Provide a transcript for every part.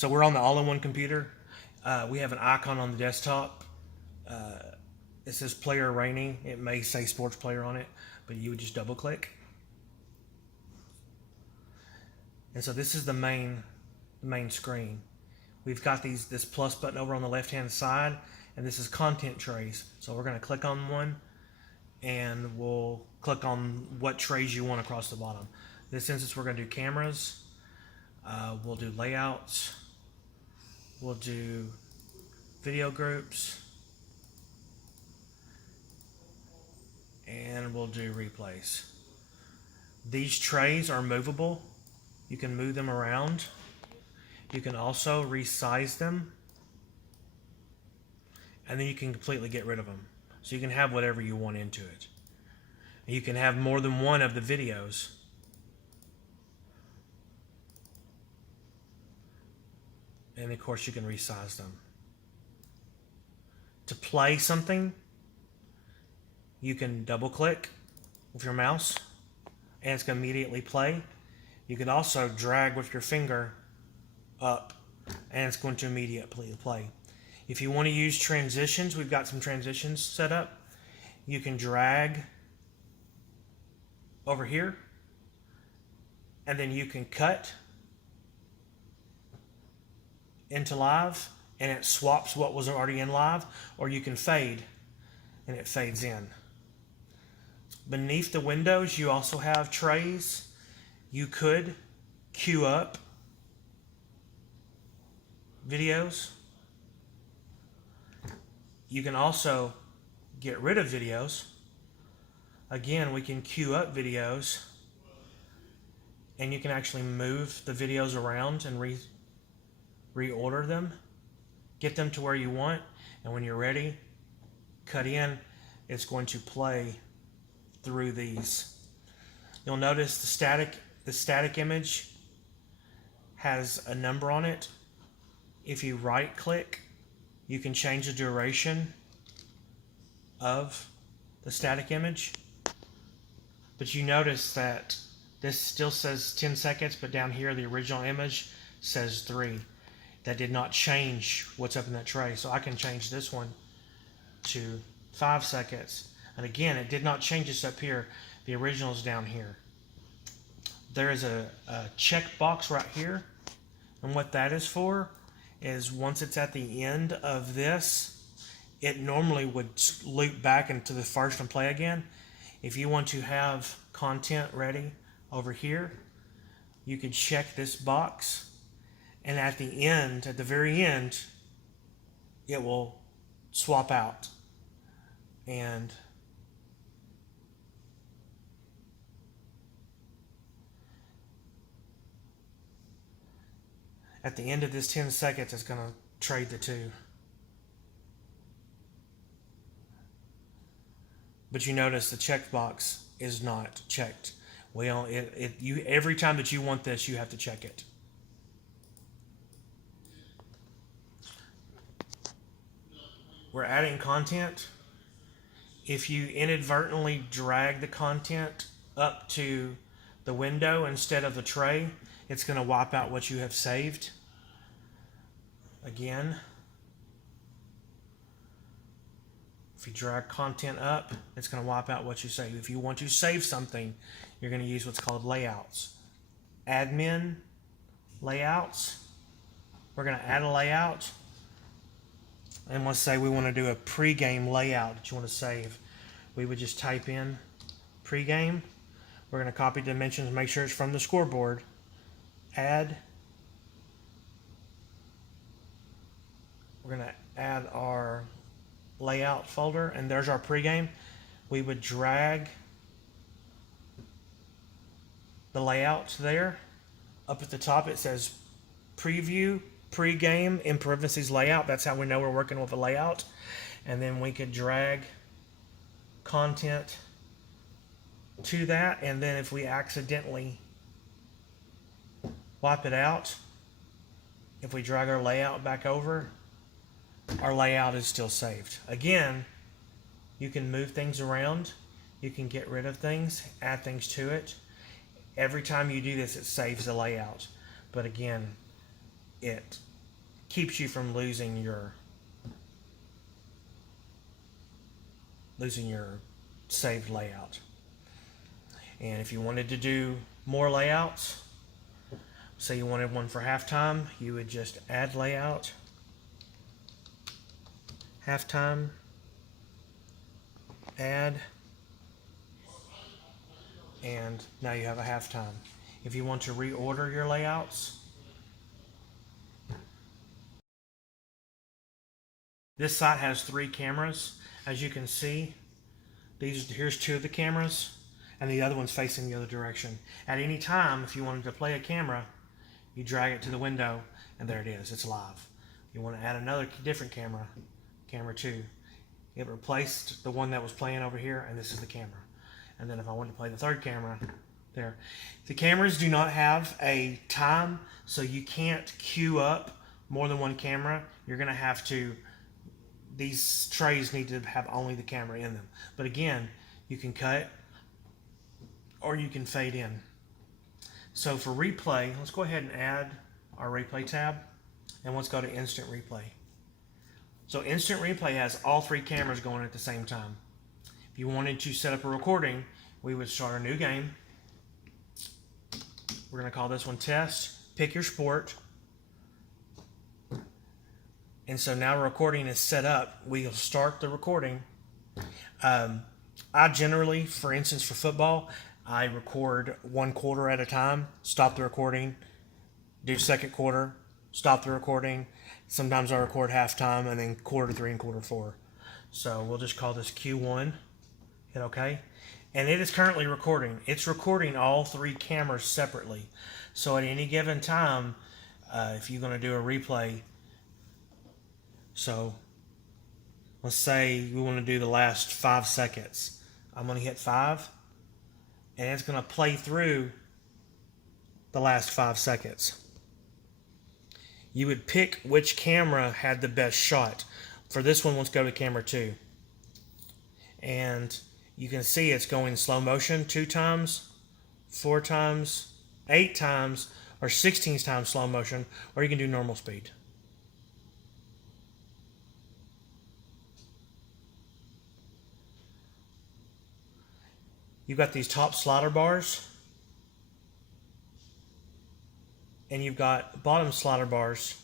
So we're on the all-in-one computer. We have an icon on the desktop. It says player rating. It may say sports player on it, but you would just double click. And so this is the main screen. We've got this plus button over on the left-hand side, and this is content trays. So we're going to click on one, and we'll click on what trays you want across the bottom. In this instance, we're going to do cameras. We'll do layouts. We'll do video groups. And we'll do replays. These trays are movable. You can move them around. You can also resize them. And then you can completely get rid of them. So you can have whatever you want into it. You can have more than one of the videos. And of course you can resize them. To play something, you can double click with your mouse and it's going to immediately play. You can also drag with your finger up and it's going to immediately play. If you want to use transitions, we've got some transitions set up. You can drag over here and then you can cut into live and it swaps what was already in live, or you can fade and it fades in. Beneath the windows you also have trays. You could queue up videos. You can also get rid of videos. Again, we can queue up videos and you can actually move the videos around and reorder them, get them to where you want, and when you're ready, cut in. It's going to play through these. You'll notice the static image has a number on it. If you right click, you can change the duration of the static image. But you notice that this still says 10 seconds, but down here the original image says 3. That did not change what's up in that tray. So I can change this one to 5 seconds. And again, it did not change this up here. The original is down here. There is a check box right here. And what that is for is once it's at the end of this, it normally would loop back into the first and play again. If you want to have content ready over here, you could check this box. And at the end, at the very end, it will swap out. And at the end of this 10 seconds, it's going to trade the two. But you notice the checkbox is not checked. Well, every time that you want this, you have to check it. We're adding content. If you inadvertently drag the content up to the window instead of the tray, it's going to wipe out what you have saved. Again, if you drag content up, it's going to wipe out what you save. If you want to save something, you're going to use what's called layouts. Admin, layouts. We're going to add a layout. And let's say we want to do a pre-game layout that you want to save. We would just type in pre-game. We're going to copy dimensions, make sure it's from the scoreboard. Add. We're going to add our layout folder, and there's our pre-game. We would drag the layout there. Up at the top it says preview, pre-game, in parentheses layout. That's how we know we're working with a layout. And then we could drag content to that, and then if we accidentally wipe it out, if we drag our layout back over, our layout is still saved. Again, you can move things around, you can get rid of things, add things to it. Every time you do this, it saves the layout. But again, it keeps you from losing your saved layout. And if you wanted to do more layouts, say you wanted one for halftime, you would just add layout, halftime, add, and now you have a halftime. If you want to reorder your layouts, this site has 3 cameras. As you can see, here's 2 of the cameras, and the other one's facing the other direction. At any time, if you wanted to play a camera, you drag it to the window, and there it is. It's live. You want to add another different camera, camera 2. It replaced the one that was playing over here, and this is the camera. And then if I want to play the third camera, there. The cameras do not have a time, so you can't queue up more than one camera. You're going to have to, these trays need to have only the camera in them. But again, you can cut or you can fade in. So for replay, let's go ahead and add our replay tab, and let's go to instant replay. So instant replay has all 3 cameras going at the same time. If you wanted to set up a recording, we would start a new game. We're going to call this one test. Pick your sport. And so now recording is set up. We'll start the recording. I generally, for instance, for football, I record 1 quarter at a time, stop the recording, do second quarter, stop the recording. Sometimes I record halftime and then quarter 3 and quarter 4. So we'll just call this Q1. Hit OK. And it is currently recording. It's recording all 3 cameras separately. So at any given time, if you're going to do a replay, so let's say we want to do the last 5 seconds. I'm going to hit 5, and it's going to play through the last 5 seconds. You would pick which camera had the best shot. For this one, let's go to camera 2. And you can see it's going slow motion 2 times, 4 times, 8 times, or 16 times slow motion, or you can do normal speed. You've got these top slider bars, and you've got bottom slider bars,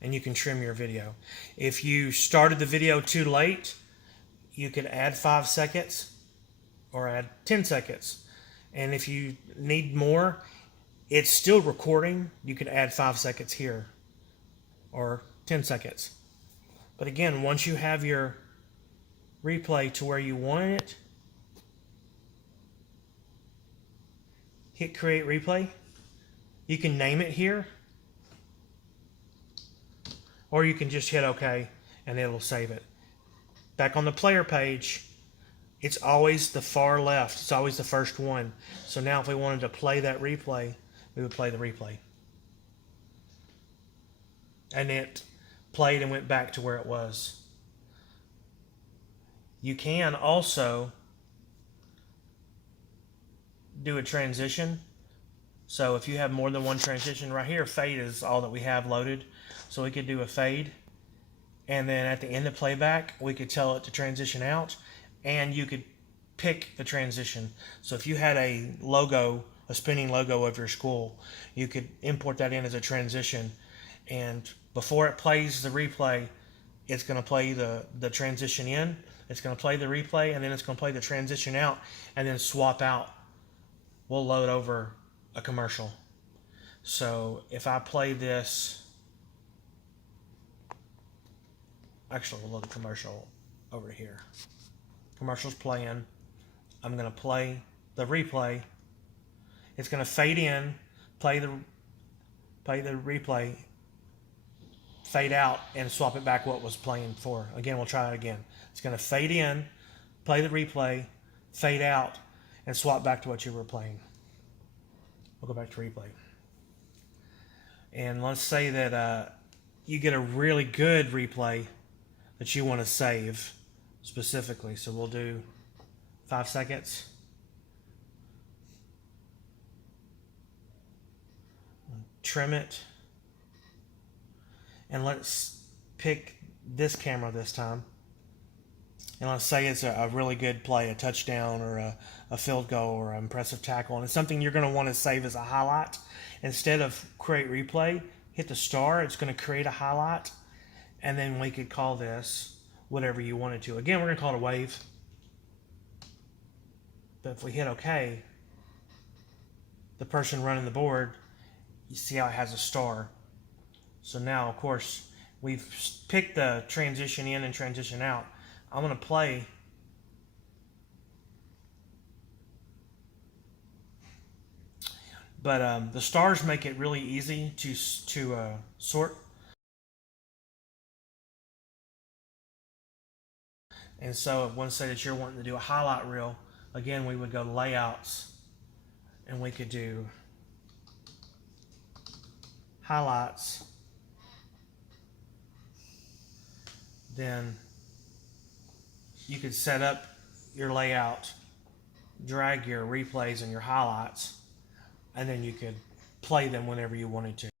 and you can trim your video. If you started the video too late, you could add 5 seconds or add 10 seconds. And if you need more, it's still recording. You could add 5 seconds here or 10 seconds. But again, once you have your replay to where you want it, hit create replay. You can name it here, or you can just hit OK and it'll save it. Back on the player page, it's always the far left. It's always the first one. So now if we wanted to play that replay, we would play the replay. And it played and went back to where it was. You can also do a transition. So if you have more than one transition, right here, fade is all that we have loaded. So we could do a fade, and then at the end of playback, we could tell it to transition out, and you could pick the transition. So if you had a logo, a spinning logo of your school, you could import that in as a transition, and before it plays the replay, it's going to play the transition in, it's going to play the replay, and then it's going to play the transition out, and then swap out. We'll load over a commercial. So if I play this, actually, we'll load a commercial over here. Commercial's playing. I'm going to play the replay. It's going to fade in, play the replay, fade out, and swap it back what was playing for. Again, we'll try it again. It's going to fade in, play the replay, fade out, and swap back to what you were playing. We'll go back to replay. And let's say that you get a really good replay that you want to save specifically. So we'll do 5 seconds. trim it, and let's pick this camera this time. And let's say it's a really good play, a touchdown or a field goal or an impressive tackle, and it's something you're going to want to save as a highlight. Instead of create replay, hit the star. It's going to create a highlight, and then we could call this whatever you wanted to. Again, we're going to call it a wave. But if we hit OK, the person running the board, you see how it has a star. So now, of course, we've picked the transition in and transition out. I'm going to play. But the stars make it really easy to sort. And so let's say that you're wanting to do a highlight reel. Again, we would go to layouts, and we could do highlights. Then you could set up your layout, drag your replays and your highlights, and then you could play them whenever you wanted to.